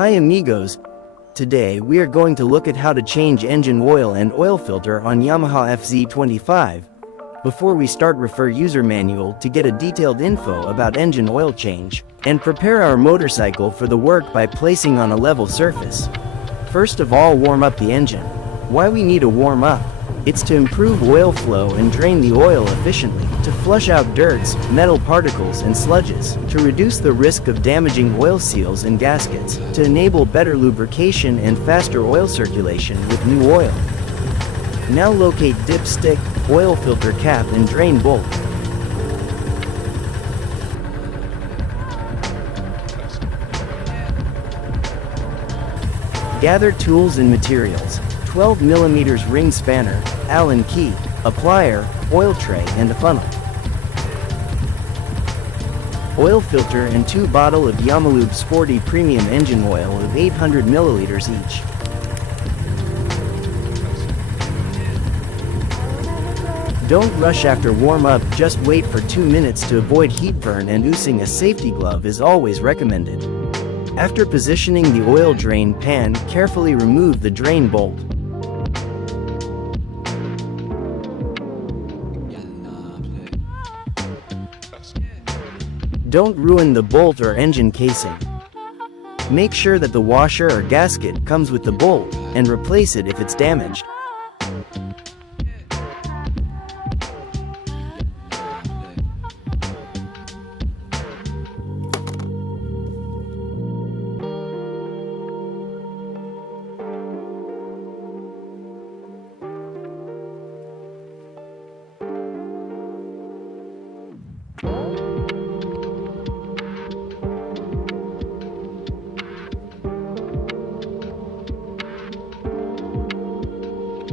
Hi amigos, today we are going to look at how to change engine oil and oil filter on Yamaha FZ25. Before we start, refer user manual to get a detailed info about engine oil change, and prepare our motorcycle for the work by placing on a level surface. First of all, warm up the engine. Why we need a warm up? It's to improve oil flow and drain the oil efficiently, to flush out dirts, metal particles and sludges, to reduce the risk of damaging oil seals and gaskets, to enable better lubrication and faster oil circulation with new oil. Now locate dipstick, oil filter cap and drain bolt. Gather tools and materials. 12mm ring spanner, Allen key, a plier, oil tray and a funnel. Oil filter and 2 bottles of Yamalube Sporty Premium Engine Oil of 800ml each. Don't rush after warm-up, just wait for 2 minutes to avoid heat burn, and using a safety glove is always recommended. After positioning the oil drain pan, carefully remove the drain bolt. Don't ruin the bolt or engine casing. Make sure that the washer or gasket comes with the bolt, and replace it if it's damaged.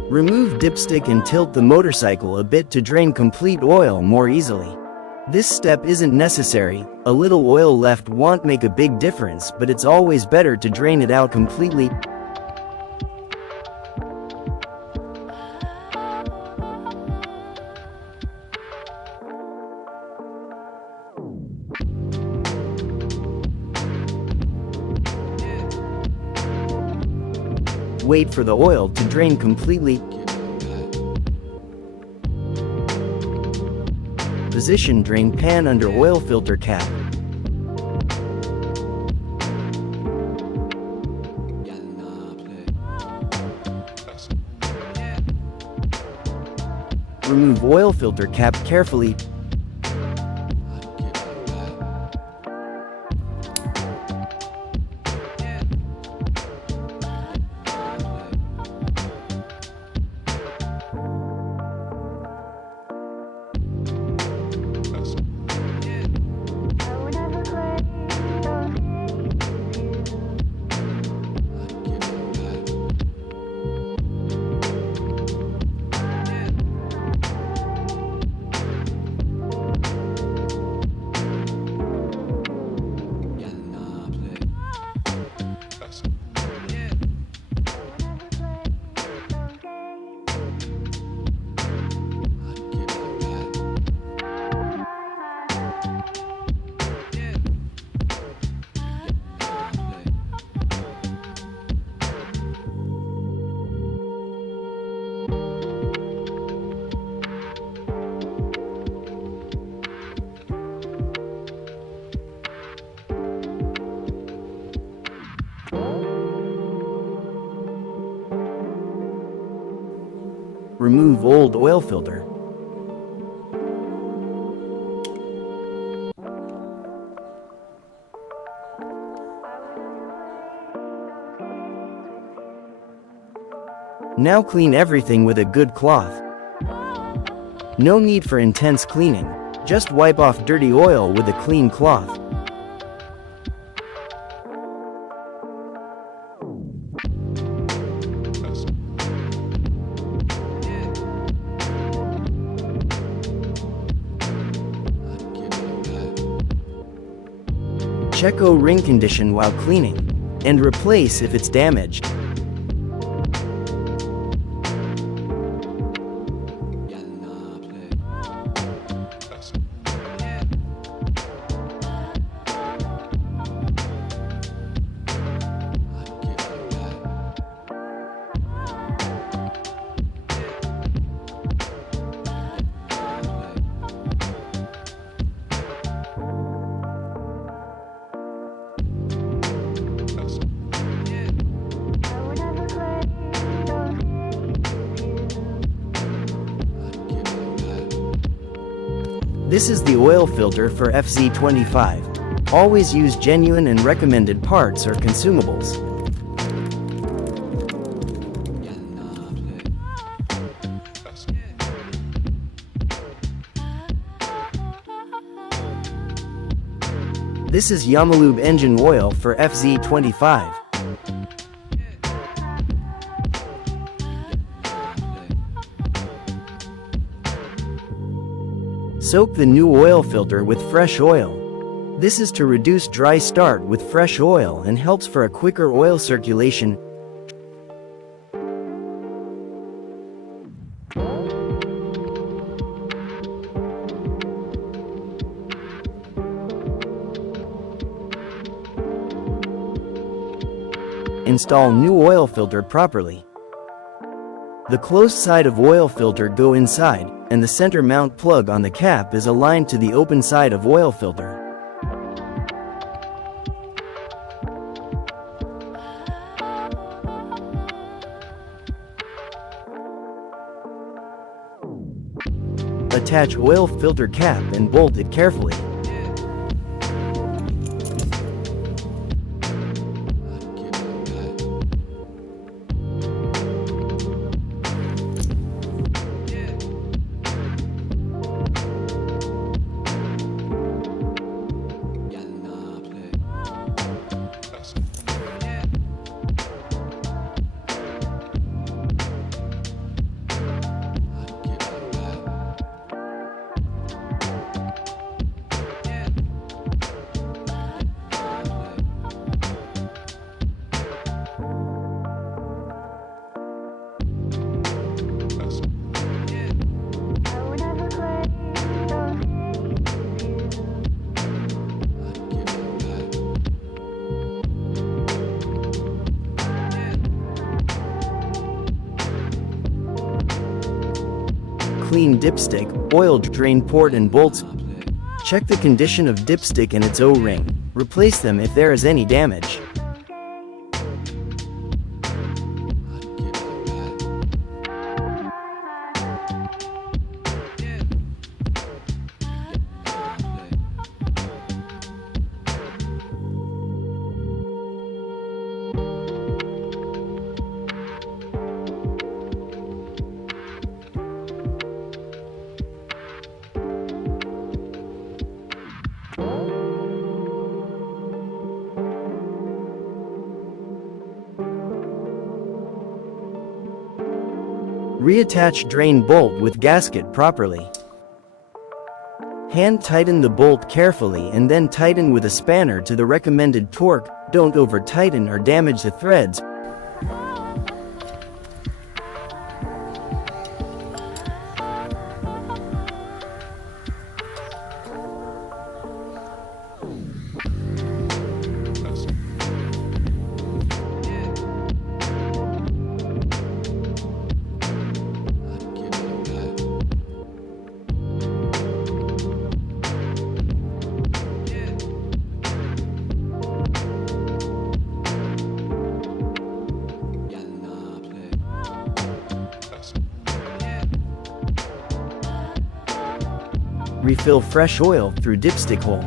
Remove dipstick and tilt the motorcycle a bit to drain complete oil more easily. This step isn't necessary, a little oil left won't make a big difference, but it's always better to drain it out completely. Wait for the oil to drain completely. Position drain pan under oil filter cap. Remove oil filter cap carefully. Remove old oil filter. Now clean everything with a good cloth. No need for intense cleaning, just wipe off dirty oil with a clean cloth. Check O-ring condition while cleaning, and replace if it's damaged. This is the oil filter for FZ25. Always use genuine and recommended parts or consumables. This is Yamalube engine oil for FZ25. Soak the new oil filter with fresh oil. This is to reduce dry start with fresh oil and helps for a quicker oil circulation. Install new oil filter properly. The closed side of oil filter go inside, and the center mount plug on the cap is aligned to the open side of oil filter. Attach oil filter cap and bolt it carefully. Clean dipstick, oiled drain port and bolts. Check the condition of dipstick and its O-ring. Replace them if there is any damage. Reattach drain bolt with gasket properly. Hand tighten the bolt carefully and then tighten with a spanner to the recommended torque. Don't over tighten or damage the threads. Refill fresh oil through dipstick hole.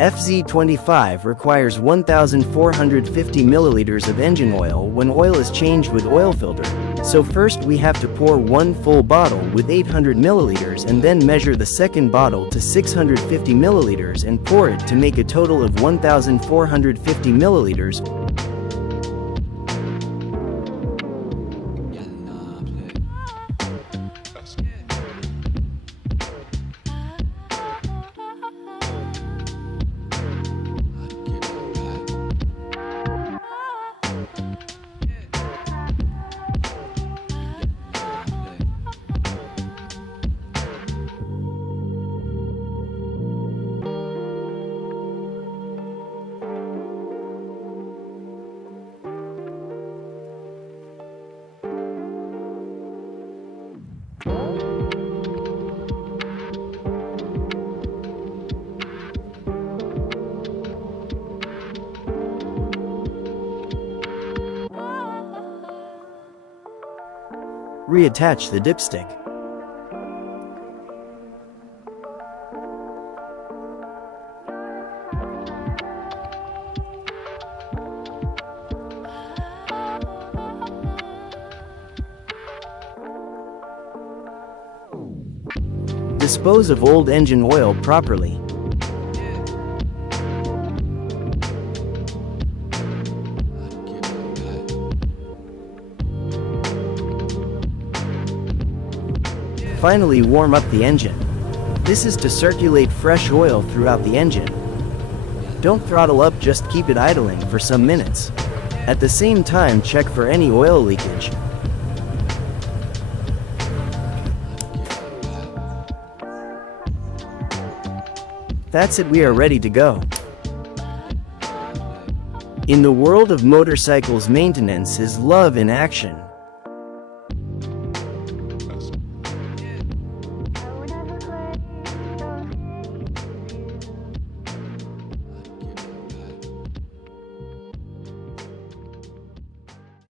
FZ25 requires 1,450 milliliters of engine oil when oil is changed with oil filter. So first we have to pour one full bottle with 800 milliliters and then measure the second bottle to 650 milliliters and pour it to make a total of 1,450 milliliters. Reattach the dipstick. Dispose of old engine oil properly. Finally, warm up the engine. This is to circulate fresh oil throughout the engine. Don't throttle up, just keep it idling for some minutes. At the same time, check for any oil leakage. That's it, we are ready to go. In the world of motorcycles, maintenance is love in action.